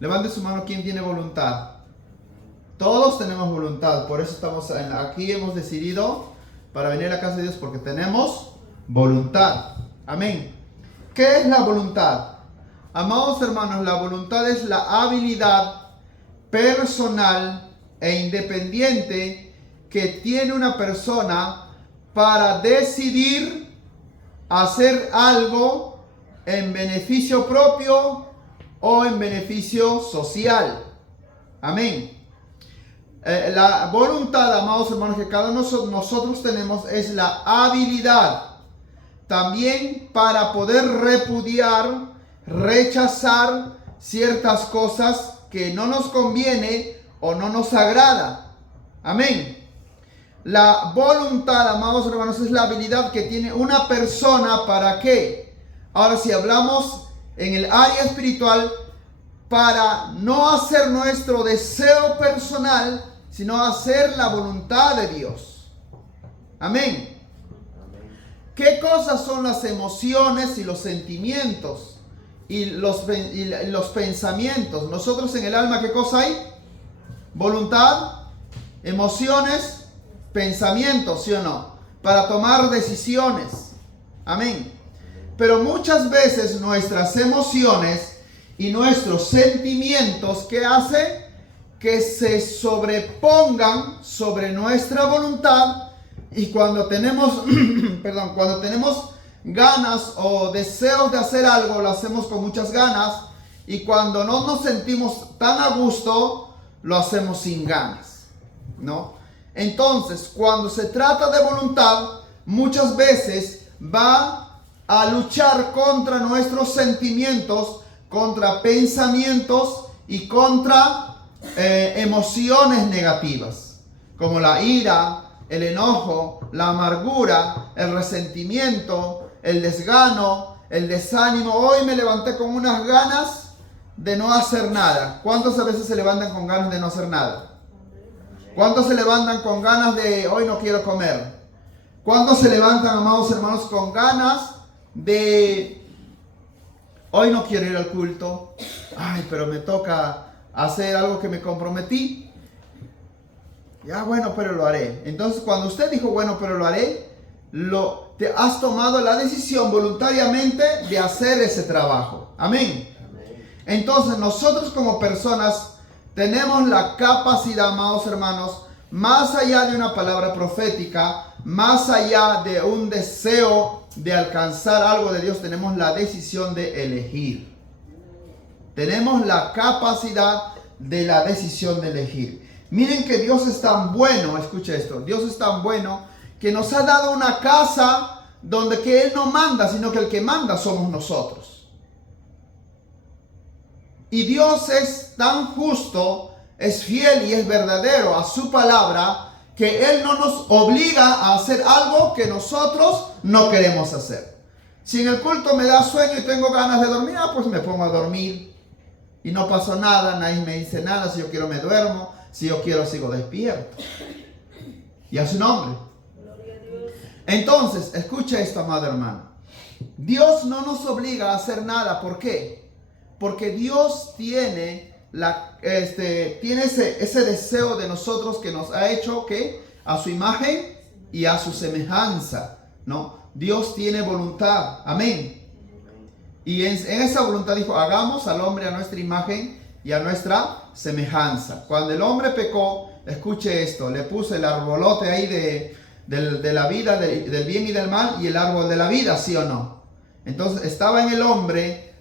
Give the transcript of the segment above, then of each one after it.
Levante su mano, ¿quién tiene voluntad? Todos tenemos voluntad, por eso estamos aquí, hemos decidido para venir a la casa de Dios, porque tenemos voluntad. Amén. ¿Qué es la voluntad? Amados hermanos, la voluntad es la habilidad personal e independiente que tiene una persona para decidir hacer algo en beneficio propio o en beneficio social. Amén. La voluntad, amados hermanos, que cada uno de nosotros tenemos es la habilidad también para poder repudiar, rechazar ciertas cosas que no nos conviene o no nos agrada. Amén. La voluntad, amados hermanos, es la habilidad que tiene una persona para qué. Ahora, si hablamos en el área espiritual, para no hacer nuestro deseo personal, sino hacer la voluntad de Dios. Amén. ¿Qué cosas son las emociones y los sentimientos y los pensamientos? Nosotros en el alma, ¿qué cosa hay? Voluntad, emociones, pensamientos, ¿sí o no? Para tomar decisiones. Amén. Pero muchas veces nuestras emociones y nuestros sentimientos, ¿qué hace? Que se sobrepongan sobre nuestra voluntad, y cuando tenemos, cuando tenemos ganas o deseos de hacer algo, lo hacemos con muchas ganas, y cuando no nos sentimos tan a gusto, lo hacemos sin ganas, ¿no? Entonces, cuando se trata de voluntad, muchas veces va a luchar contra nuestros sentimientos, contra pensamientos y contra emociones negativas, como la ira, el enojo, la amargura, el resentimiento, el desgano, el desánimo. Hoy me levanté con unas ganas de no hacer nada. ¿Cuántas veces se levantan con ganas de no hacer nada? ¿Cuántos se levantan con ganas de hoy no quiero comer? ¿Cuántos se levantan, amados hermanos, con ganas de hoy no quiero ir al culto? Ay, pero me toca hacer algo que me comprometí. Ya, bueno, pero lo haré. Entonces, cuando usted dijo, bueno, pero lo haré, te has tomado la decisión voluntariamente de hacer ese trabajo. Amén. Entonces, nosotros como personas tenemos la capacidad, amados hermanos, más allá de una palabra profética, más allá de un deseo de alcanzar algo de Dios, tenemos la decisión de elegir. Tenemos la capacidad de la decisión de elegir. Miren que Dios es tan bueno, escucha esto, Dios es tan bueno que nos ha dado una casa donde que Él no manda, sino que el que manda somos nosotros. Y Dios es tan justo, es fiel y es verdadero a su palabra, que Él no nos obliga a hacer algo que nosotros no queremos hacer. Si en el culto me da sueño y tengo ganas de dormir, pues me pongo a dormir. Y no pasó nada, nadie me dice nada. Si yo quiero me duermo, si yo quiero sigo despierto. Y a su nombre. Entonces, escucha esto, amado hermano. Dios no nos obliga a hacer nada. ¿Por qué? Porque Dios tiene ese deseo de nosotros que nos ha hecho que a su imagen y a su semejanza, ¿no? Dios tiene voluntad. Amén. Y en esa voluntad dijo, hagamos al hombre a nuestra imagen y a nuestra semejanza. Cuando el hombre pecó, escuche esto, le puso el arbolote ahí de la vida, del bien y del mal, y el árbol de la vida, ¿sí o no? Entonces estaba en el hombre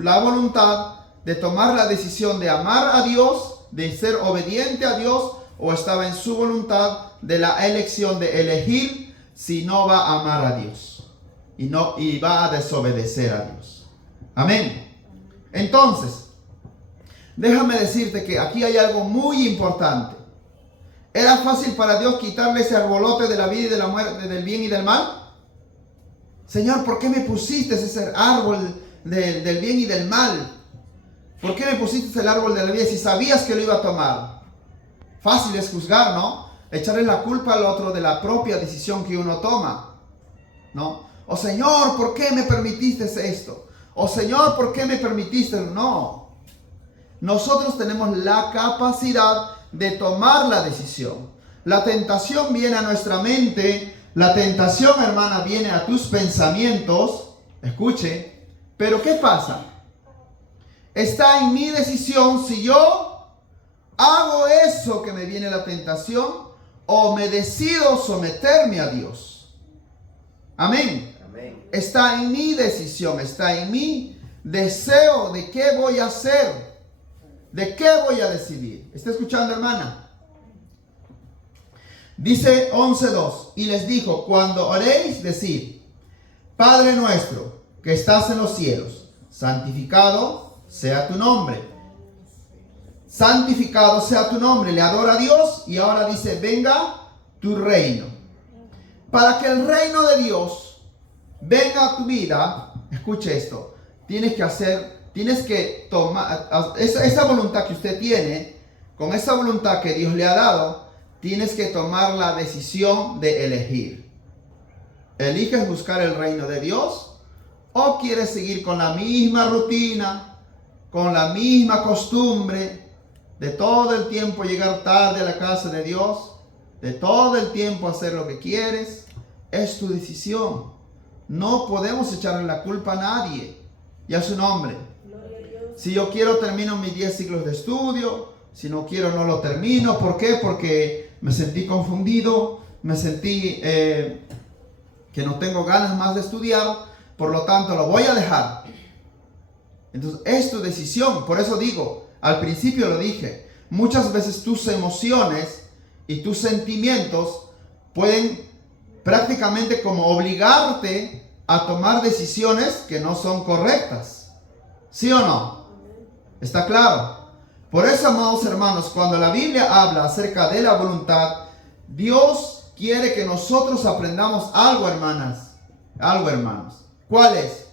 la voluntad de tomar la decisión de amar a Dios, de ser obediente a Dios, o estaba en su voluntad de la elección de elegir si no va a amar a Dios y va a desobedecer a Dios. Amén. Entonces, déjame decirte que aquí hay algo muy importante. ¿Era fácil para Dios quitarle ese arbolote de la vida y de la muerte, del bien y del mal? Señor, ¿por qué me pusiste ese árbol del bien y del mal? ¿Por qué me pusiste el árbol de la vida si sabías que lo iba a tomar? Fácil es juzgar, ¿no? Echarle la culpa al otro de la propia decisión que uno toma, ¿no? O Señor, ¿por qué me permitiste esto? O Señor, ¿por qué me permitiste? No. nosotros tenemos la capacidad de tomar la decisión. La tentación viene a nuestra mente, la tentación, hermana, viene a tus pensamientos. Escuche, pero ¿qué pasa? Está en mi decisión si yo hago eso que me viene la tentación o me decido someterme a Dios. Amén. Amén. Está en mi decisión, está en mi deseo de qué voy a hacer, de qué voy a decidir. ¿Está escuchando, hermana? Dice 11:2, y les dijo, cuando oréis, decid, Padre nuestro, que estás en los cielos, santificado sea tu nombre. Santificado sea tu nombre. Le adora a Dios y ahora dice, venga tu reino. Para que el reino de Dios venga a tu vida, escuche esto, tienes que tomar, esa voluntad que usted tiene, con esa voluntad que Dios le ha dado, tienes que tomar la decisión de elegir. ¿Eliges buscar el reino de Dios o quieres seguir con la misma rutina, con la misma costumbre de todo el tiempo llegar tarde a la casa de Dios, de todo el tiempo hacer lo que quieres? Es tu decisión. No podemos echarle la culpa a nadie y a su nombre. Si yo quiero, termino mis 10 ciclos de estudio. Si no quiero, no lo termino. ¿Por qué? Porque me sentí confundido, me sentí que no tengo ganas más de estudiar, por lo tanto lo voy a dejar. Entonces es tu decisión. Por eso digo, al principio lo dije, muchas veces tus emociones y tus sentimientos pueden prácticamente como obligarte a tomar decisiones que no son correctas. ¿Sí o no? ¿Está claro? Por eso, amados hermanos, cuando la Biblia habla acerca de la voluntad, Dios quiere que nosotros aprendamos algo, hermanas. Algo, hermanos. ¿Cuál es?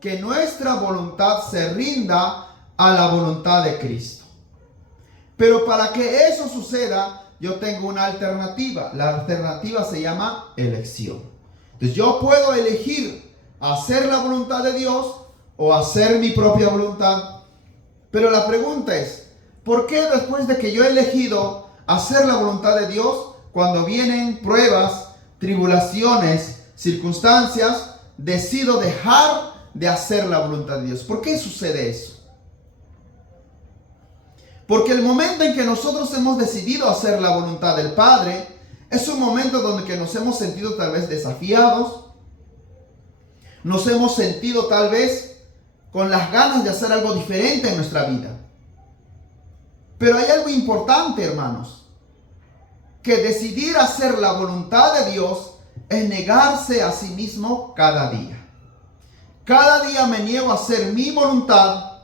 Que nuestra voluntad se rinda a la voluntad de Cristo. Pero para que eso suceda, yo tengo una alternativa. La alternativa se llama elección. Entonces yo puedo elegir hacer la voluntad de Dios o hacer mi propia voluntad. Pero la pregunta es, ¿por qué después de que yo he elegido hacer la voluntad de Dios, cuando vienen pruebas, tribulaciones, circunstancias, decido dejar de hacer la voluntad de Dios? ¿Por qué sucede eso? Porque el momento en que nosotros hemos decidido hacer la voluntad del Padre, es un momento donde que nos hemos sentido tal vez desafiados, nos hemos sentido tal vez con las ganas de hacer algo diferente en nuestra vida. Pero hay algo importante, hermanos, que decidir hacer la voluntad de Dios es negarse a sí mismo cada día. Cada día me niego a hacer mi voluntad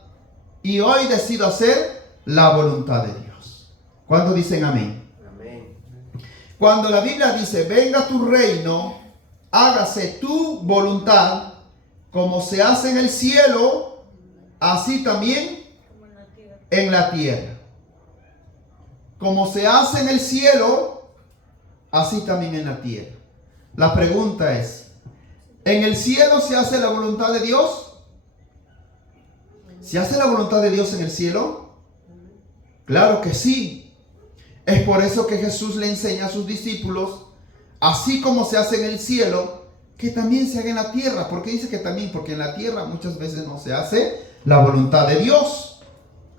y hoy decido hacer la voluntad de Dios. ¿Cuántos dicen amén? Amén. Cuando la Biblia dice, venga tu reino, hágase tu voluntad, como se hace en el cielo, así también en la tierra. Como se hace en el cielo, así también en la tierra. La pregunta es, ¿en el cielo se hace la voluntad de Dios? ¿Se hace la voluntad de Dios en el cielo? Claro que sí. Es por eso que Jesús le enseña a sus discípulos, así como se hace en el cielo, que también se haga en la tierra. ¿Por qué dice que también? Porque en la tierra muchas veces no se hace la voluntad de Dios,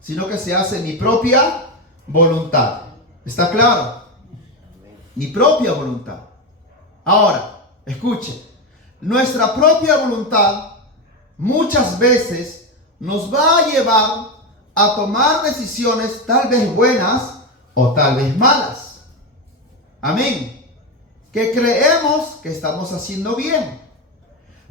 sino que se hace mi propia voluntad. ¿Está claro? Mi propia voluntad. Ahora, escuche. Nuestra propia voluntad muchas veces nos va a llevar a tomar decisiones tal vez buenas o tal vez malas. Amén. Que creemos que estamos haciendo bien.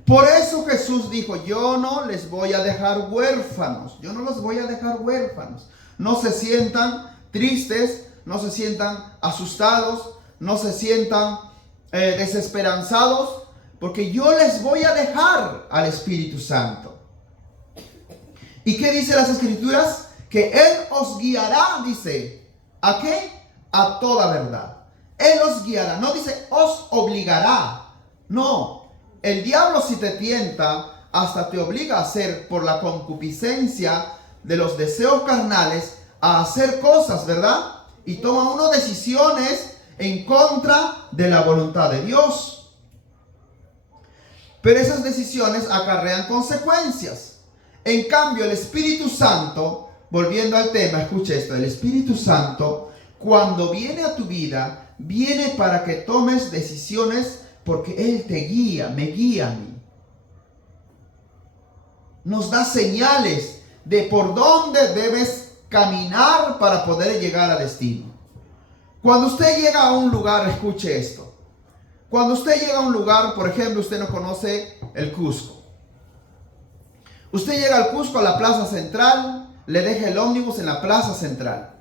Por eso Jesús dijo, yo no les voy a dejar huérfanos. Yo no los voy a dejar huérfanos. No se sientan tristes, no se sientan asustados, no se sientan desesperanzados, porque yo les voy a dejar al Espíritu Santo. ¿Y qué dice las Escrituras? Que Él os guiará, dice, ¿a qué? A toda verdad. Él os guiará, no dice os obligará. No, el diablo si te tienta, hasta te obliga a hacer por la concupiscencia de los deseos carnales a hacer cosas, ¿verdad? Y toma unas decisiones en contra de la voluntad de Dios. Pero esas decisiones acarrean consecuencias. En cambio, el Espíritu Santo, volviendo al tema, escuche esto, el Espíritu Santo, cuando viene a tu vida, viene para que tomes decisiones porque Él te guía, me guía a mí. Nos da señales de por dónde debes caminar para poder llegar a destino. Cuando usted llega a un lugar, escuche esto. Cuando usted llega a un lugar, por ejemplo, usted no conoce el Cusco. Usted llega al Cusco, a la plaza central, le deja el ómnibus en la plaza central.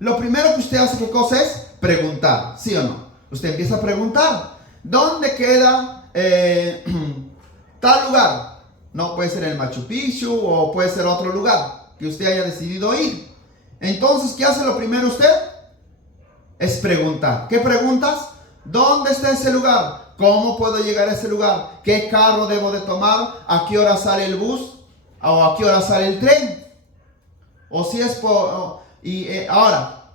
Lo primero que usted hace, ¿qué cosa es? Preguntar, ¿sí o no? Usted empieza a preguntar, ¿dónde queda tal lugar? No, puede ser el Machu Picchu o puede ser otro lugar que usted haya decidido ir. Entonces, ¿qué hace lo primero usted? Es preguntar. ¿Qué preguntas? ¿Dónde está ese lugar? ¿Cómo puedo llegar a ese lugar? ¿Qué carro debo de tomar? ¿A qué hora sale el bus? ¿O a qué hora sale el tren? O si es por... ahora,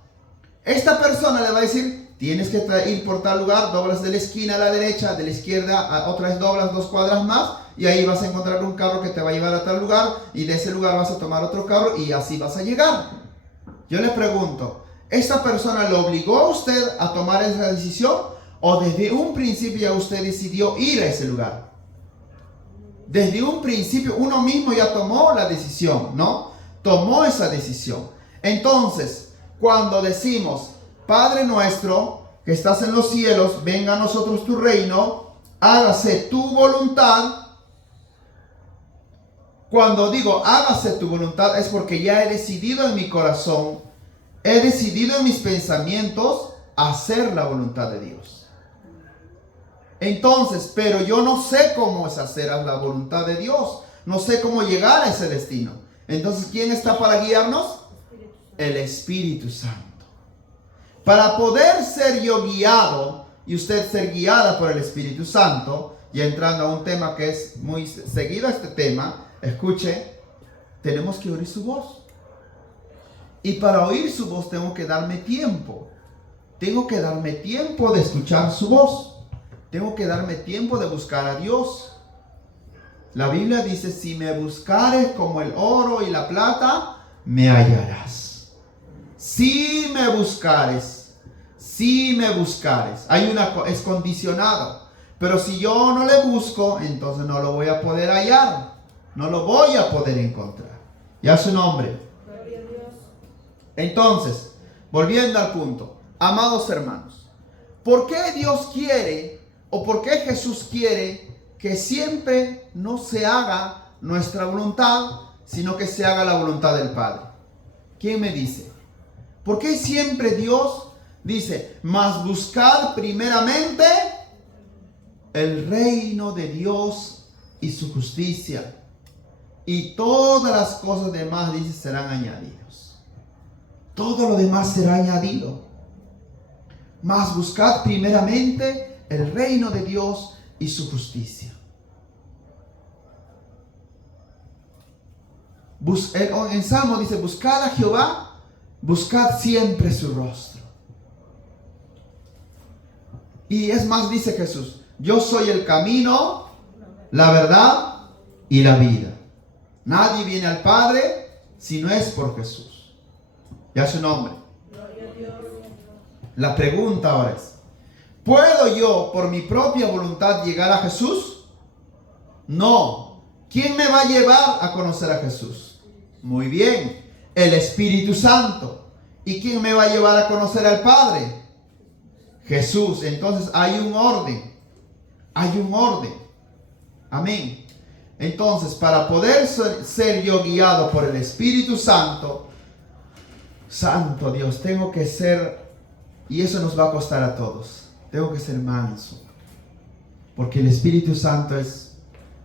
esta persona le va a decir, tienes que ir por tal lugar, doblas de la esquina a la derecha, de la izquierda a otra vez doblas 2 cuadras más, y ahí vas a encontrar un carro que te va a llevar a tal lugar, y de ese lugar vas a tomar otro carro, y así vas a llegar. Yo le pregunto, ¿esta persona lo obligó a usted a tomar esa decisión? ¿O desde un principio ya usted decidió ir a ese lugar? Desde un principio uno mismo ya tomó la decisión, ¿no? Tomó esa decisión. Entonces, cuando decimos, Padre nuestro que estás en los cielos, venga a nosotros tu reino, hágase tu voluntad. Cuando digo hágase tu voluntad es porque ya he decidido en mi corazón, he decidido en mis pensamientos hacer la voluntad de Dios. Entonces, pero yo no sé cómo es hacer la voluntad de Dios. No sé cómo llegar a ese destino. Entonces, ¿quién está para guiarnos? El Espíritu Santo. Para poder ser yo guiado y usted ser guiada por el Espíritu Santo, y entrando a un tema que es muy seguido a este tema, escuche, tenemos que oír su voz. Y para oír su voz tengo que darme tiempo. Tengo que darme tiempo de escuchar su voz. Tengo que darme tiempo de buscar a Dios. La Biblia dice, si me buscares como el oro y la plata, me hallarás. Si me buscares. Es condicionado. Pero si yo no le busco, entonces no lo voy a poder hallar. No lo voy a poder encontrar. Ya su nombre. Gloria a Dios. Entonces, volviendo al punto. Amados hermanos, ¿por qué Dios quiere o por qué Jesús quiere que siempre no se haga nuestra voluntad, sino que se haga la voluntad del Padre? ¿Quién me dice? ¿Por qué siempre Dios dice, mas buscad primeramente el reino de Dios y su justicia, y todas las cosas demás, dice, serán añadidos? Todo lo demás será añadido. Mas buscad primeramente el reino de Dios y su justicia. En Salmo dice, buscad a Jehová, buscad siempre su rostro. Y es más, dice Jesús, yo soy el camino, la verdad y la vida. Nadie viene al Padre si no es por Jesús. Ya su nombre. Gloria a Dios. La pregunta ahora es, ¿puedo yo por mi propia voluntad llegar a Jesús? No. ¿Quién me va a llevar a conocer a Jesús? Muy bien, el Espíritu Santo. ¿Y quién me va a llevar a conocer al Padre? Jesús. Entonces hay un orden. Hay un orden. Amén. Entonces, para poder ser yo guiado por el Espíritu Santo, Santo Dios, tengo que ser, y eso nos va a costar a todos, tengo que ser manso. Porque el Espíritu Santo es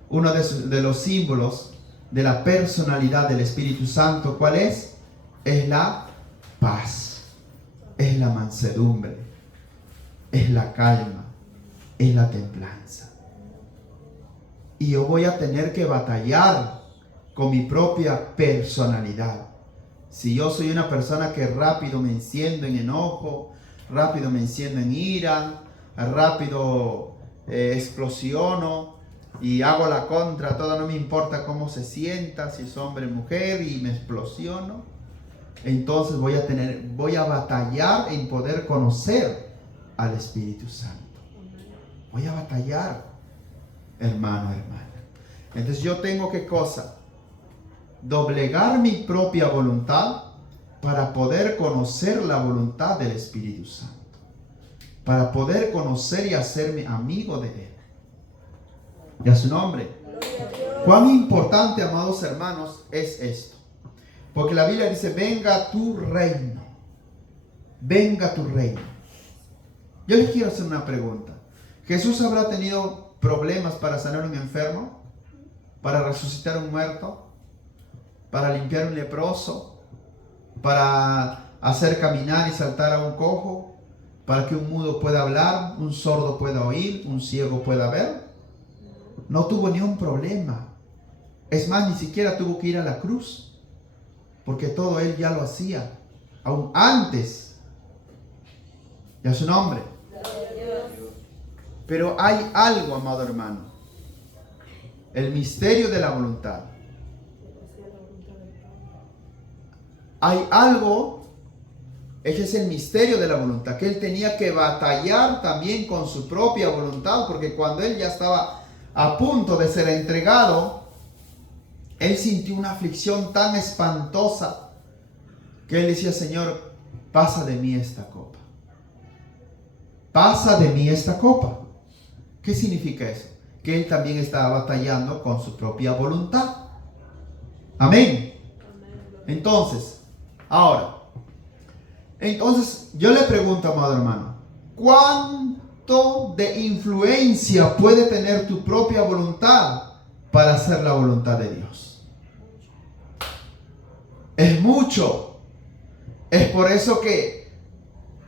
uno de los símbolos de la personalidad del Espíritu Santo. ¿Cuál es? Es la paz, es la mansedumbre, es la calma, es la templanza. Y yo voy a tener que batallar con mi propia personalidad. Si yo soy una persona que rápido me enciendo en enojo, rápido me enciendo en ira, rápido explosiono y hago la contra, todo no me importa cómo se sienta, si es hombre o mujer, y me explosiono, entonces voy a batallar en poder conocer al Espíritu Santo. Voy a batallar, hermano, hermana. Entonces yo tengo ¿qué cosa? Doblegar mi propia voluntad para poder conocer la voluntad del Espíritu Santo, para poder conocer y hacerme amigo de Él. Y a su nombre. Cuán importante, amados hermanos, es esto. Porque la Biblia dice, venga tu reino. Venga tu reino. Yo les quiero hacer una pregunta. ¿Jesús habrá tenido problemas para sanar a un enfermo? ¿Para resucitar a un muerto? ¿Para limpiar a un leproso? ¿Para hacer caminar y saltar a un cojo? ¿Para que un mudo pueda hablar? ¿Un sordo pueda oír? ¿Un ciego pueda ver? No tuvo ni un problema. Es más, ni siquiera tuvo que ir a la cruz, porque todo Él ya lo hacía, aún antes. Y a su nombre. Pero hay algo, amado hermano, el misterio de la voluntad. Hay algo, ese es el misterio de la voluntad, que Él tenía que batallar también con su propia voluntad, porque cuando Él ya estaba a punto de ser entregado, Él sintió una aflicción tan espantosa que Él decía, Señor, pasa de mí esta copa. Pasa de mí esta copa. ¿Qué significa eso? Que Él también estaba batallando con su propia voluntad. Amén. Entonces, yo le pregunto, amado hermano, ¿cuánto de influencia puede tener tu propia voluntad para hacer la voluntad de Dios? Es mucho. Es por eso que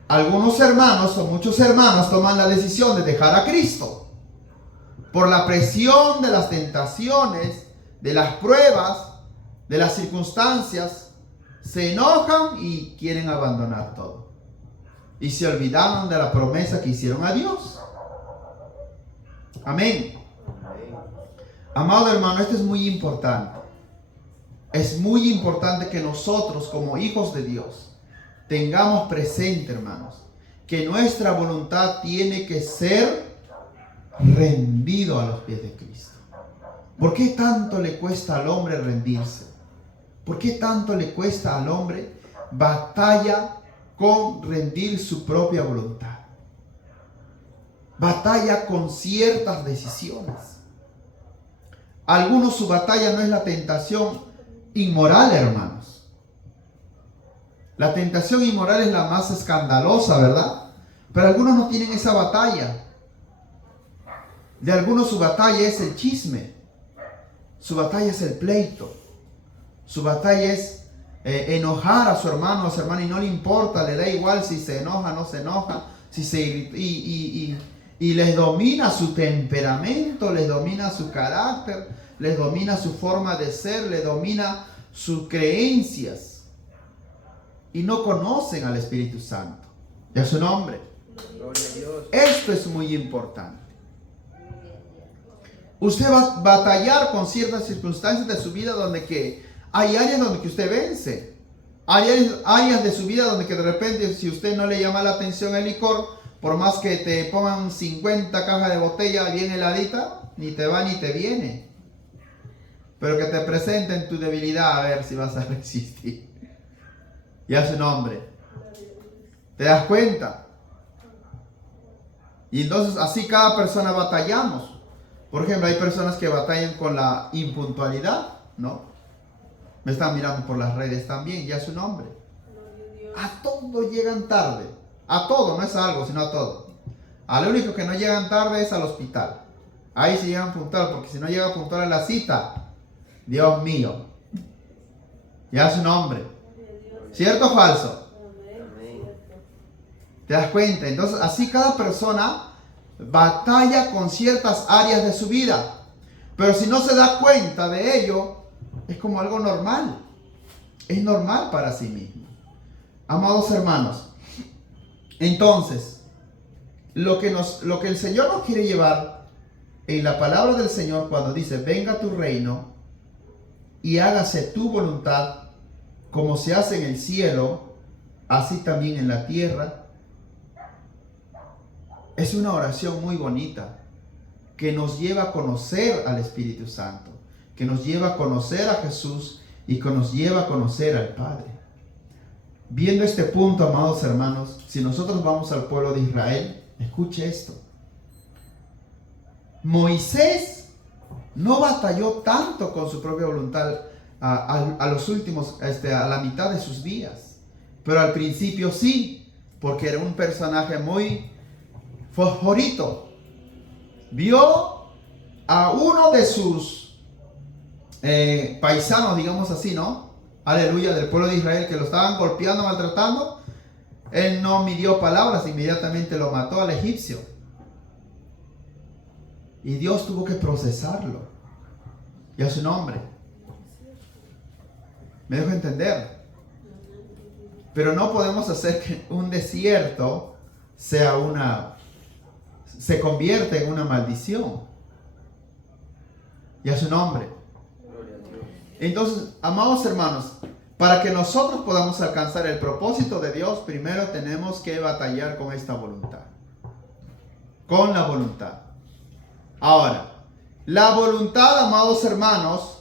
algunos hermanos o muchos hermanos toman la decisión de dejar a Cristo. Por la presión de las tentaciones, de las pruebas, de las circunstancias, se enojan y quieren abandonar todo. Y se olvidaron de la promesa que hicieron a Dios. Amén. Amado hermano, esto es muy importante. Es muy importante que nosotros, como hijos de Dios, tengamos presente, hermanos, que nuestra voluntad tiene que ser rendido a los pies de Cristo. ¿Por qué tanto le cuesta al hombre rendirse? ¿Por qué tanto le cuesta al hombre batalla con rendir su propia voluntad? Batalla con ciertas decisiones. Algunos su batalla no es la tentación inmoral, hermanos. La tentación inmoral es la más escandalosa, ¿verdad? Pero algunos no tienen esa batalla. De algunos su batalla es el chisme. Su batalla es el pleito. Su batalla es enojar a su hermano o a su hermana y no le importa, le da igual si se enoja o no se enoja, si se y les domina su temperamento, les domina su carácter, les domina su forma de ser, les domina sus creencias y no conocen al Espíritu Santo y a su nombre. Gloria a Dios. Esto es muy importante. Usted va a batallar con ciertas circunstancias de su vida donde que hay áreas donde que usted vence. Hay áreas de su vida donde que de repente, si usted no le llama la atención el licor, por más que te pongan 50 cajas de botella bien heladita, ni te va ni te viene. Pero que te presenten tu debilidad a ver si vas a resistir. Y a su nombre. ¿Te das cuenta? Y entonces así cada persona batallamos. Por ejemplo, hay personas que batallan con la impuntualidad, ¿no? Me están mirando por las redes también, ya su nombre. A todo llegan tarde. A todo, no es a algo, sino a todo. A lo único que no llegan tarde es al hospital. Ahí sí llegan puntual, porque si no llega puntual a la cita, Dios mío. Ya su nombre. ¿Cierto o falso? ¿Te das cuenta? Entonces, así cada persona batalla con ciertas áreas de su vida. Pero si no se da cuenta de ello, Es como algo normal. Es normal para sí mismo. Amados hermanos, entonces, lo que el Señor nos quiere llevar en la palabra del Señor cuando dice, venga tu reino y hágase tu voluntad, como se hace en el cielo, así también en la tierra. Es una oración muy bonita que nos lleva a conocer al Espíritu Santo, que nos lleva a conocer a Jesús y que nos lleva a conocer al Padre. Viendo este punto, amados hermanos, si nosotros vamos al pueblo de Israel, escuche esto. Moisés no batalló tanto con su propia voluntad a los últimos, a la mitad de sus días. Pero al principio sí, porque era un personaje muy fosforito. Vio a uno de sus paisanos, digamos así, ¿no? Aleluya, del pueblo de Israel, que lo estaban golpeando, maltratando. Él no midió palabras, inmediatamente lo mató al egipcio. Y Dios tuvo que procesarlo. Y a su nombre. ¿Me dejo entender? Pero no podemos hacer que un desierto se convierta en una maldición. Y a su nombre. Entonces, amados hermanos, para que nosotros podamos alcanzar el propósito de Dios, primero tenemos que batallar con esta voluntad. Con la voluntad. Ahora, la voluntad, amados hermanos,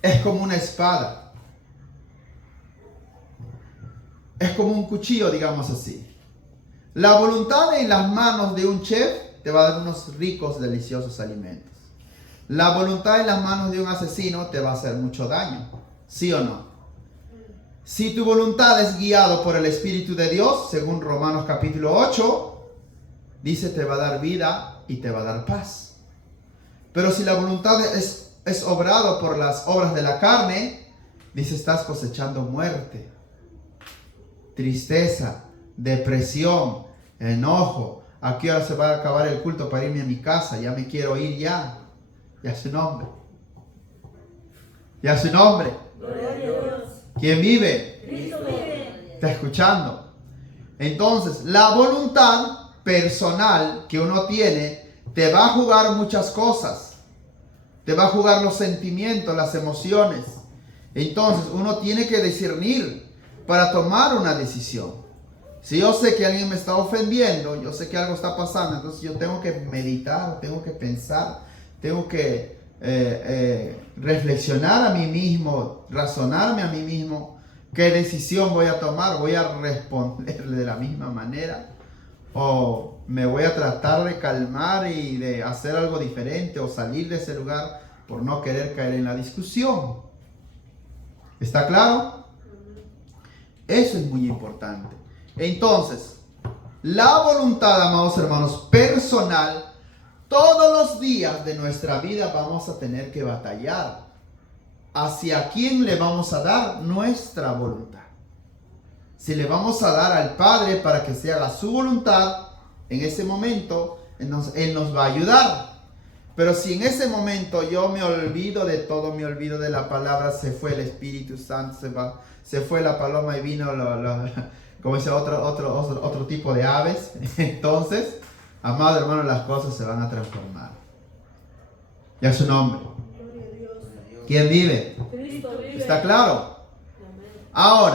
es como una espada. Es como un cuchillo, digamos así. La voluntad en las manos de un chef te va a dar unos ricos, deliciosos alimentos. La voluntad en las manos de un asesino te va a hacer mucho daño. ¿Sí o no? Si tu voluntad es guiado por el Espíritu de Dios, según Romanos capítulo 8, dice te va a dar vida y te va a dar paz. Pero si la voluntad es obrado por las obras de la carne, dice estás cosechando muerte, tristeza, depresión, enojo. ¿A qué hora se va a acabar el culto para irme a mi casa? Ya me quiero ir ya. Y a su nombre. Y a su nombre. Gloria a Dios. ¿Quién vive? Cristo vive. Está escuchando. Entonces, la voluntad personal que uno tiene te va a jugar muchas cosas. Te va a jugar los sentimientos, las emociones. Entonces, uno tiene que discernir para tomar una decisión. Si yo sé que alguien me está ofendiendo, yo sé que algo está pasando, entonces yo tengo que meditar, tengo que pensar, tengo que reflexionar a mí mismo, razonarme a mí mismo, qué decisión voy a tomar, voy a responderle de la misma manera o me voy a tratar de calmar y de hacer algo diferente o salir de ese lugar por no querer caer en la discusión. ¿Está claro? Eso es muy importante. Entonces, la voluntad, amados hermanos, personal, todos los días de nuestra vida vamos a tener que batallar. ¿Hacia quién le vamos a dar nuestra voluntad? Si le vamos a dar al Padre para que se haga su voluntad, en ese momento Él nos va a ayudar. Pero si en ese momento yo me olvido de todo, me olvido de la palabra, se fue el Espíritu Santo, se fue la paloma y vino como dice otro tipo de aves, entonces, amado hermano, las cosas se van a transformar. Y a su nombre. Gloria a Dios. ¿Quién vive? Cristo vive. ¿Está claro? Amén. Ahora,